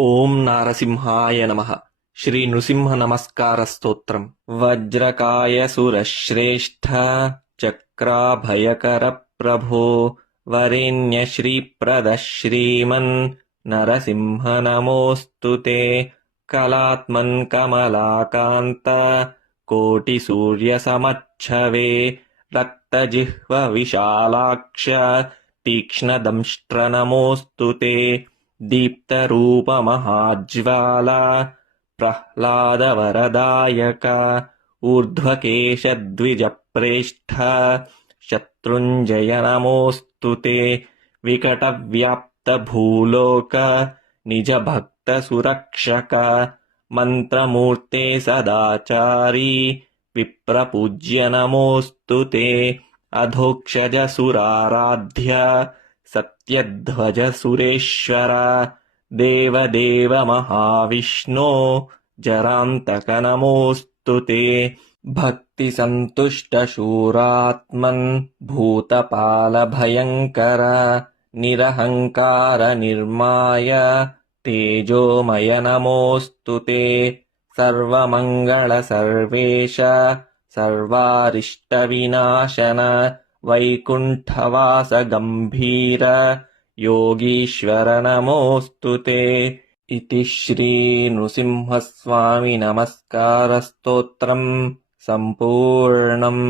ಓಂ ನಾರಸಿಂಹಾಯ ನಮಃ. ಶ್ರೀ ನೃಸಿಂಹ ನಮಸ್ಕಾರ ಸ್ತೋತ್ರಂ. ವಜ್ರಕಾಯ ಸುರಶ್ರೇಷ್ಠ ಚಕ್ರಾಭಯಕರ ಪ್ರಭೋ ವರೇಣ್ಯ ಶ್ರೀಪ್ರದ ಶ್ರೀಮನ್ ನರಸಿಂಹ ನಮೋಸ್ತುತೆ. ಕಲಾತ್ಮನ್ ಕಮಲಾಕಾಂತ ಕೋಟಿ ಸೂರ್ಯ ಸಮಚ್ಛವೇ ರಕ್ತಜಿಹ್ವ ವಿಶಾಲಾಕ್ಷ ತೀಕ್ಷ್ಣದಂಷ್ಟ್ರ ನಮೋಸ್ತುತೆ. ದೀಪ್ತರೂಪ ಮಹಾಜ್ವಾಲಾ ಪ್ರಹ್ಲಾದವರದಾಯಕ ಊರ್ಧ್ವಕೇಶ ದ್ವಿಜಪ್ರೇಷ್ಠ ಶತ್ರುಂಜಯ ನಮೋಸ್ತುತೆ. ವಿಕಟವ್ಯಾಪ್ತ ಭೂಲೋಕ ನಿಜ ಭಕ್ತ ಸುರಕ್ಷಕ ಮಂತ್ರಮೂರ್ತೆ ಸದಾಚಾರಿ ವಿಪ್ರಪೂಜ್ಯ ನಮೋಸ್ತುತೆ. ಅಧೋಕ್ಷಜ ಸುರಾರಾಧ್ಯ ಸತ್ಯಧ್ವಜ ಸುರೇಶ್ವರ ದೇವದೇವ ಮಹಾವಿಷ್ಣೋ ಜರಾಂತಕ ನಮೋಸ್ತುತೆ. ಭಕ್ತಿ ಸಂತುಷ್ಟ ಶೂರಾತ್ಮನ್ ಭೂತಪಾಲ ಭಯಂಕರ ನಿರಹಂಕಾರ ನಿರ್ಮಾಯ ತೇಜೋಮಯ ನಮೋಸ್ತುತೆ. ಸರ್ವಮಂಗಳ ಸರ್ವೇಶ ಸರ್ವಾರಿಷ್ಟ ವಿನಾಶನ ವೈಕುಂಠವಾಸ ಗಂಭೀರ ಯೋಗೀಶ್ವರ ನಮೋಸ್ತುತೆ. ಇತಿ ಶ್ರೀ ನೃಸಿಂಹಸ್ವಾಮಿ ನಮಸ್ಕಾರ ಸ್ತೋತ್ರಂ ಸಂಪೂರ್ಣಂ.